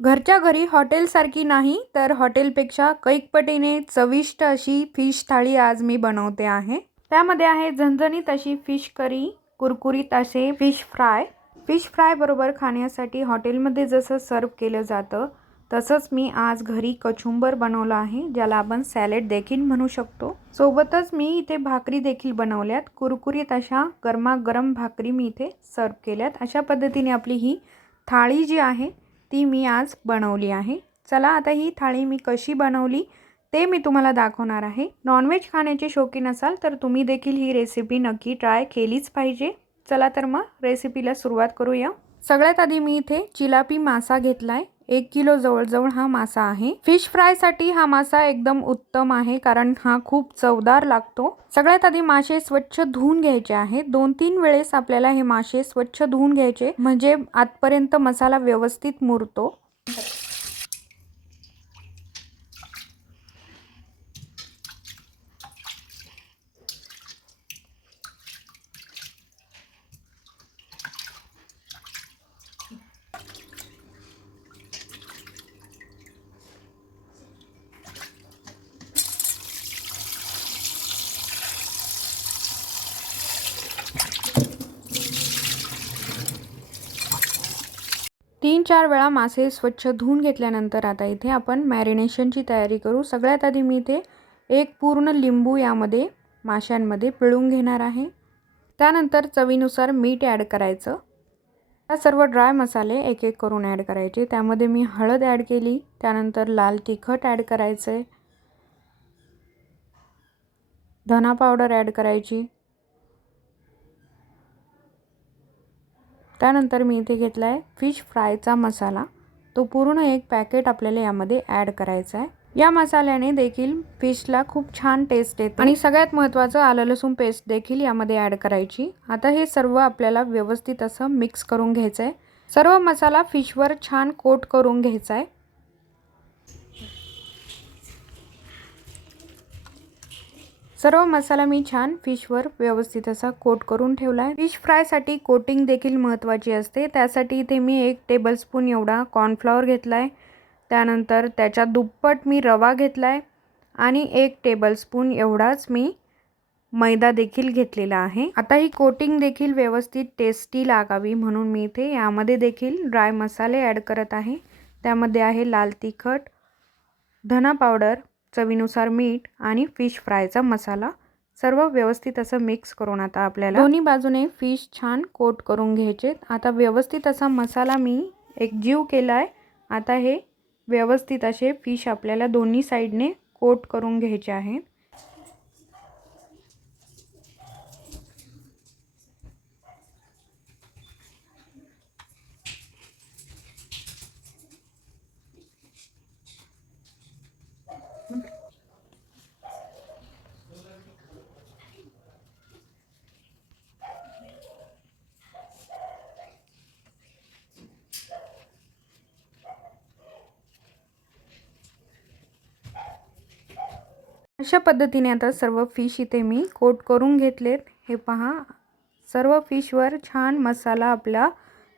घरच्या घरी हॉटेलसारखी नाही तर हॉटेलपेक्षा कैकपटीने चविष्ट अशी फिश थाळी आज मी बनवते आहे. त्यामध्ये आहे झणझणीत अशी फिश करी कुरकुरीत असे फिश फ्राय. फिश फ्राय बरोबर खाण्यासाठी हॉटेलमध्ये जसं सर्व केलं जातं तसंच मी आज घरी कचुंबर बनवलं आहे ज्याला आपण सॅलेड देखील म्हणू शकतो. सोबतच मी इथे भाकरी देखील बनवल्यात. कुरकुरीत अशा गरमागरम भाकरी मी इथे सर्व केल्यात. अशा पद्धतीने आपली ही थाळी जी आहे ती मी आज बनवली आहे. चला आता ही थाळी मी कशी बनवली ते मी तुम्हाला दाखवणार आहे. नॉनव्हेज खाण्याचे शौकीन असाल तर तुम्ही देखील ही रेसिपी नक्की ट्राय केलीच पाहिजे. चला तर मग रेसिपीला सुरुवात करूया. सगळ्यात आधी मी इथे चिलापी मासा घेतला आहे एक किलो जवळजवळ हा मासा आहे. फिश फ्रायसाठी हा मासा एकदम उत्तम आहे कारण हा खूप चवदार लागतो. सगळ्यात आधी मासे स्वच्छ धुवून घ्यायचे आहे दोन तीन वेळेस आपल्याला हे मासे स्वच्छ धुवून घ्यायचे. म्हणजे आतपर्यंत मसाला व्यवस्थित मुरतो. तीन चार वेळा मासे स्वच्छ धुवून घेतल्यानंतर आता इथे आपण मॅरिनेशनची तयारी करू. सगळ्यात आधी मी इथे एक पूर्ण लिंबू यामध्ये माशांमध्ये पिळून घेणार आहे. त्यानंतर चवीनुसार मीठ ॲड करायचं. या सर्व ड्राय मसाले एक एक करून ॲड करायचे. त्यामध्ये मी हळद ॲड केली. त्यानंतर लाल तिखट ॲड करायचं आहे धना पावडर ॲड करायची. त्यानंतर मी इथे घेतला आहे फिश फ्रायचा मसाला. तो पूर्ण एक पॅकेट आपल्याला यामध्ये ॲड करायचा आहे. या मसाल्याने देखील फिशला खूप छान टेस्ट येते. आणि सगळ्यात महत्त्वाचं आलं लसूण पेस्ट देखील यामध्ये ॲड करायची. आता हे सर्व आपल्याला व्यवस्थित असं मिक्स करून घ्यायचं आहे सर्व मसाला फिशवर छान कोट करून घ्यायचा आहे. सर्व मसाला मी छान फिशवर व्यवस्थित असा कोट करून ठेवला आहे फिश फ्रायसाठी कोटिंग देखील महत्त्वाची असते. त्यासाठी इथे मी एक टेबलस्पून एवढा कॉर्नफ्लॉवर घेतला आहे त्यानंतर त्याच्या दुप्पट मी रवा घेतला आहे आणि एक टेबलस्पून एवढाच मी मैदा देखील घेतलेला आहे. आता ही कोटिंग देखील व्यवस्थित टेस्टी लागावी म्हणून मी इथे यामध्ये देखील ड्राय मसाले ॲड करत आहे. त्यामध्ये आहे लाल तिखट धना पावडर चवीनुसार मीठ आणि फिश फ्रायचा मसाला सर्व व्यवस्थित असं मिक्स करून आता आपल्याला दोन्ही बाजूने फिश छान कोट करून घ्यायचे. आता व्यवस्थित असा मसाला मी एक जीव केला आहे आता हे व्यवस्थित असे फिश आपल्याला दोन्ही साईडने कोट करून घ्यायचे आहेत. अशा पद्धतीने आता सर्व फिश इथे मी कोट करून घेतलेत. हे पहा सर्व फिशवर छान मसाला आपला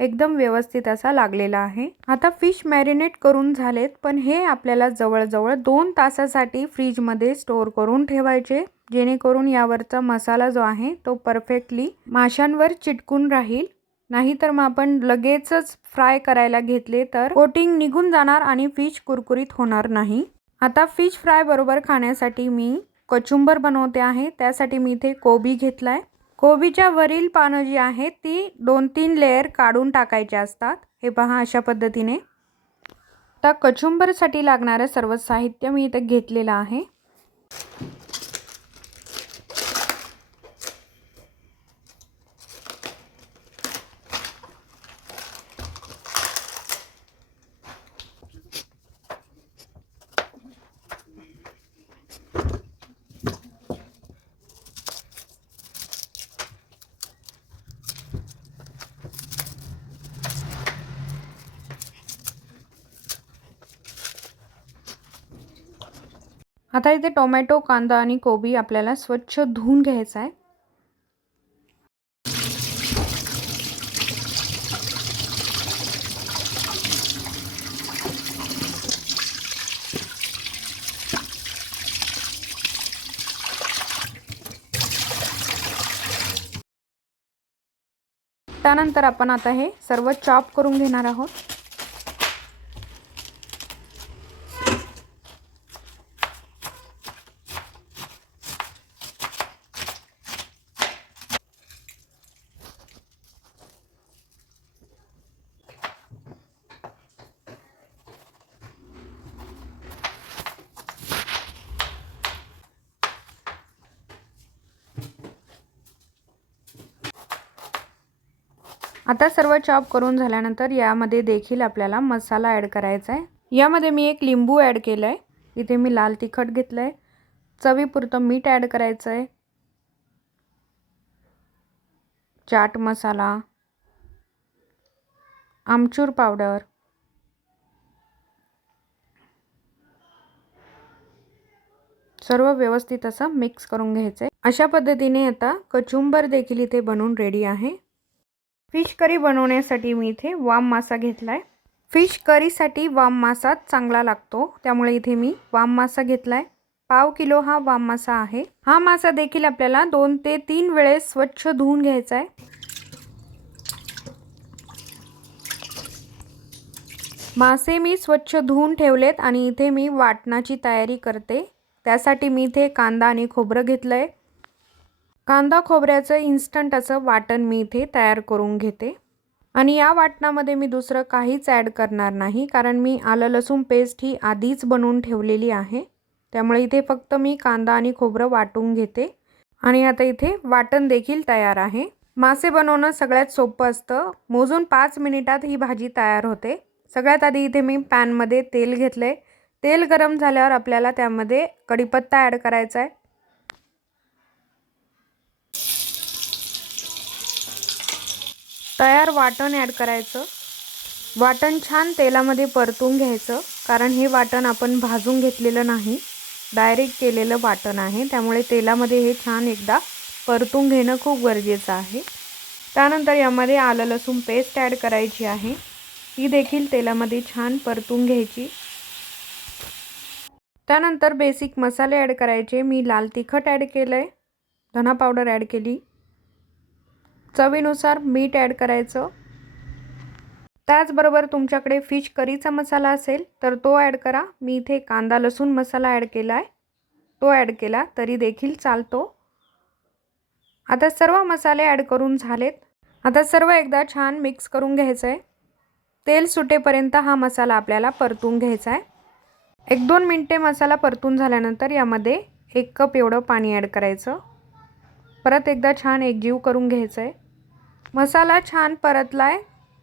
एकदम व्यवस्थित असा लागलेला आहे. आता फिश मॅरिनेट करून झालेत पण हे आपल्याला जवळजवळ दोन तासासाठी फ्रीजमध्ये स्टोअर करून ठेवायचे जेणेकरून यावरचा मसाला जो आहे तो परफेक्टली माशांवर चिटकून राहील. नाहीतर मग आपण लगेचच फ्राय करायला घेतले तर कोटिंग निघून जाणार आणि फिश कुरकुरीत होणार नाही. आता फिश फ्राय बरोबर खाण्यासाठी मी कचुंबर बनवते आहे. त्यासाठी मी इथे कोबी घेतला आहे कोबीच्या वरील पानं जी आहेत ती दोन तीन लेअर काढून टाकायचे असतात. हे पहा अशा पद्धतीने. आता कचुंबरसाठी लागणारं सर्व साहित्य मी इथे घेतलेलं आहे. आता इथे टोमॅटो कांदा आणि कोबी आपल्याला स्वच्छ धुवून घ्यायचा आहे. त्यानंतर आपण आता हे सर्व चॉप करून घेणार आहोत. आता सर्व चॉप करून झाल्यानंतर यामध्ये देखील आपल्याला मसाला ॲड करायचा आहे. यामध्ये मी एक लिंबू ॲड केलं आहे इथे मी लाल तिखट घेतलं आहे चवीपुरतं मीठ ॲड करायचं आहे चाट मसाला. आमचूर पावडर. सर्व व्यवस्थित असं मिक्स करून घ्यायचं आहे अशा पद्धतीने आता कचुंबर देखील इथे बनवून रेडी आहे. फिश करी बनवण्यासाठी मी इथे वाम मासा घेतला आहे फिश करीसाठी वाम मासा चांगला लागतो त्यामुळे इथे मी वाम मासा घेतला आहे पाव किलो हा वाम मासा आहे. हा मासा देखील आपल्याला दोन ते तीन वेळेस स्वच्छ धुवून घ्यायचा आहे मासे मी स्वच्छ धुवून ठेवलेत आणि इथे मी वाटणाची तयारी करते. त्यासाठी मी इथे कांदा आणि खोबरं घेतलं आहे कांदा खोबऱ्याचं इन्स्टंट असं वाटण मी इथे तयार करून घेते. आणि या वाटणामध्ये मी दुसरं काहीच ॲड करणार नाही कारण मी आलं लसूण पेस्ट ही आधीच बनवून ठेवलेली आहे. त्यामुळे इथे फक्त मी कांदा आणि खोबरं वाटून घेते. आणि आता इथे वाटण देखील तयार आहे. मासे बनवणं सगळ्यात सोपं असतं. मोजून पाच मिनिटात ही भाजी तयार होते. सगळ्यात आधी इथे मी पॅनमध्ये तेल घेतलं आहे तेल गरम झाल्यावर आपल्याला त्यामध्ये कढीपत्ता ॲड करायचा आहे. तयार वाटण ॲड करायचं. वाटण छान तेलामध्ये परतून घ्यायचं कारण हे वाटण आपण भाजून घेतलेलं नाही. डायरेक्ट केलेलं वाटण आहे त्यामुळे तेलामध्ये हे छान एकदा परतून घेणं खूप गरजेचं आहे. त्यानंतर यामध्ये आलं लसूण पेस्ट ॲड करायची आहे. ती देखील तेलामध्ये छान परतून घ्यायची. त्यानंतर बेसिक मसाले ॲड करायचे. मी लाल तिखट ॲड केलं आहे धना पावडर ॲड केली. चवीनुसार मीठ ॲड करायचं. त्याचबरोबर तुमच्याकडे फिश करीचा मसाला असेल तर तो ॲड करा. मी इथे कांदा लसूण मसाला ॲड केला आहे तो ॲड केला तरी देखील चालतो. आता सर्व मसाले ॲड करून झालेत. आता सर्व एकदा छान मिक्स करून घ्यायचं आहे तेल सुटेपर्यंत हा मसाला आपल्याला परतून घ्यायचा आहे एक दोन मिनटे मसाला परतून झाल्यानंतर यामध्ये एक कप एवढं पाणी ॲड करायचं. परत एकदा छान एकजीव करून घ्यायचं आहे मसाला छान परतलाय.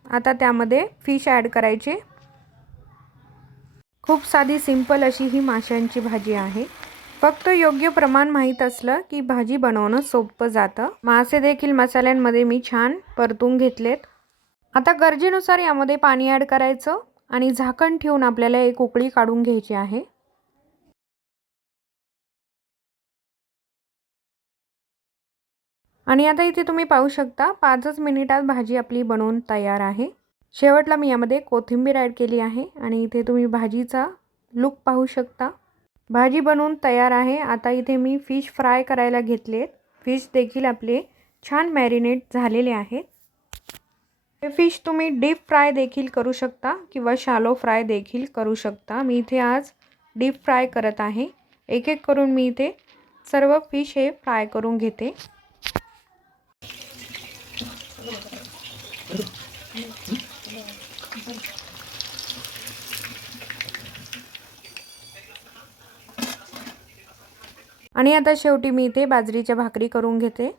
आता त्यामध्ये फिश ॲड करायचे. खूप साधी सिंपल अशी ही माशांची भाजी आहे. फक्त योग्य प्रमाण माहीत असलं की भाजी बनवणं सोपं जातं. मासे देखील मसाल्यांमध्ये मी छान परतून घेतलेत. आता गरजेनुसार यामध्ये पाणी ॲड करायचं आणि झाकण ठेवून आपल्याला एक उकळी काढून घ्यायची आहे. आणि आता इथे तुम्ही पाहू शकता पाचच मिनिटात भाजी आपली बनवून तयार आहे. शेवटला मी यामध्ये कोथिंबीर ॲड केली आहे आणि इथे तुम्ही भाजीचा लुक पाहू शकता. भाजी बनवून तयार आहे. आता इथे मी फिश फ्राय करायला घेतलेत. फिश देखील आपले छान मॅरिनेट झालेले आहेत. हे फिश तुम्ही डीप फ्राय देखील करू शकता किंवा शालो फ्राय देखील करू शकता. मी इथे आज डीप फ्राय करत आहे. एक एक करून मी इथे सर्व फिश हे फ्राय करून घेते. आणि आता शेवटी मी इथे बाजरीच्या भाकरी करून घेते.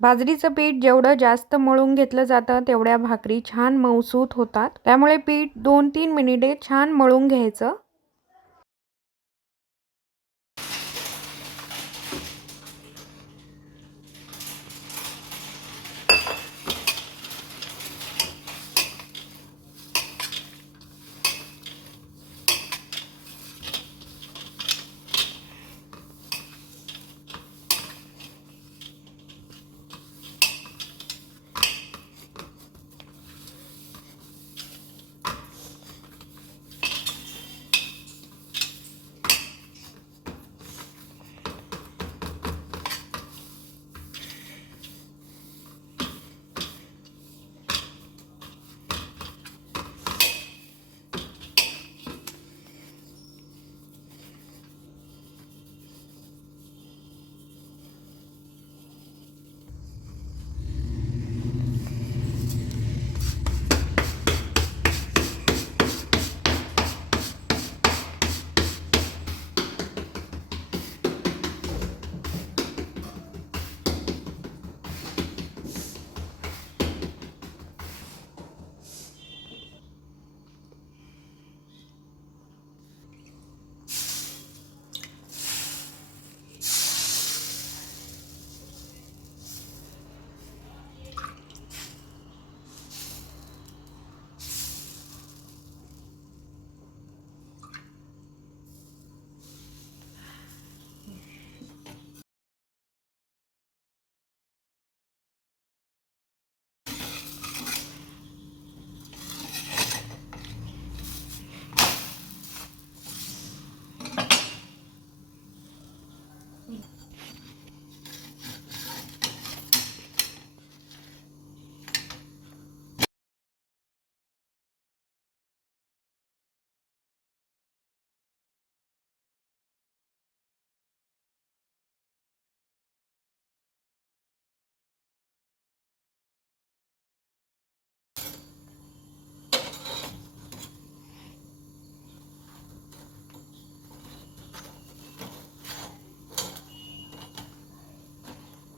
बाजरीचं पीठ जेवढं जास्त मळून घेतलं जातं तेवढ्या भाकरी छान मऊसूत होतात. त्यामुळे पीठ दोन तीन मिनिटे छान मळून घ्यायचं.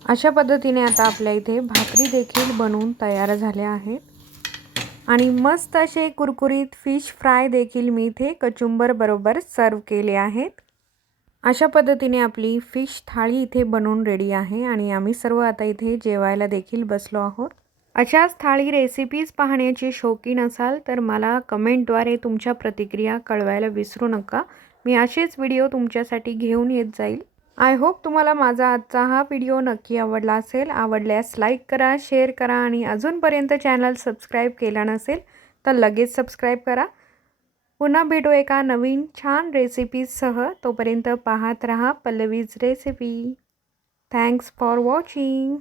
अशा पद्धतीने आता आपल्या इथे भाकरी देखील बनवून तयार झाल्या आहेत. आणि मस्त असे कुरकुरीत फिश फ्राय देखील मी इथे कचुंबर बरोबर सर्व केले आहेत. अशा पद्धतीने आपली फिश थाळी इथे बनवून रेडी आहे आणि आम्ही सर्व आता इथे जेवायला देखील बसलो आहोत. अशाच थाळी रेसिपीज पाहण्याची शौकीन असाल तर मला कमेंटद्वारे तुमच्या प्रतिक्रिया कळवायला विसरू नका. मी असेच व्हिडिओ तुमच्यासाठी घेऊन येत जाईल. आय होप तुम्हाला माझा आजचा हा व्हिडिओ नक्की आवडला असेल. आवडल्यास लाईक करा शेअर करा आणि अजूनपर्यंत चॅनल सबस्क्राईब केला नसेल तर लगेच सबस्क्राईब करा. पुन्हा भेटू एका नवीन छान रेसिपीजसह. तोपर्यंत पाहत रहा Pallavi's recipe. Thanks for watching